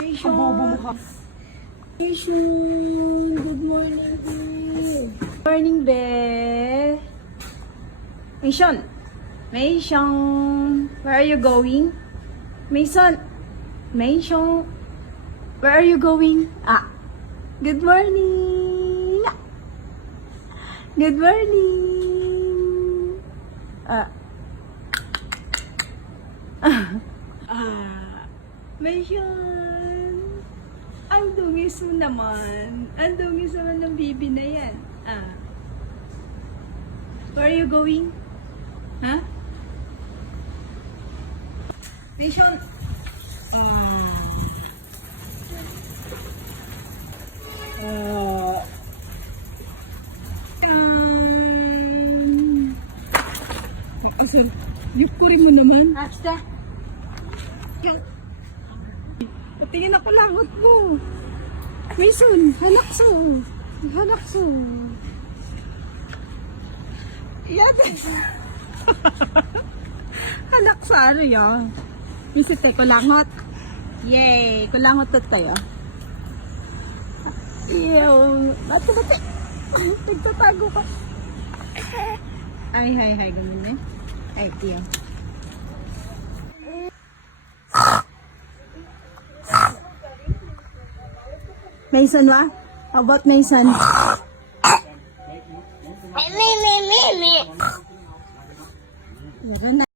Mason, good morning, be. Morning, be. Mason, Mason, where are you going? Mason, Mason, where are you going? Good morning. Good morning. Mason, ang dungis mo naman. Ang dungis naman ng bibi na yan. Where are you going? Ha? Mason. Asal, yukurin mo naman. Basta. Patingin ako langot mo. Mason, halakso. Halakso. Yates. Halakso, ano yan? Visite, kulangot. Yay! Kulangot at tayo. Ew. Bati. Nagtatago ka. Ay, ganun eh. Ay, tiyo. Mason, wa? How about Mason?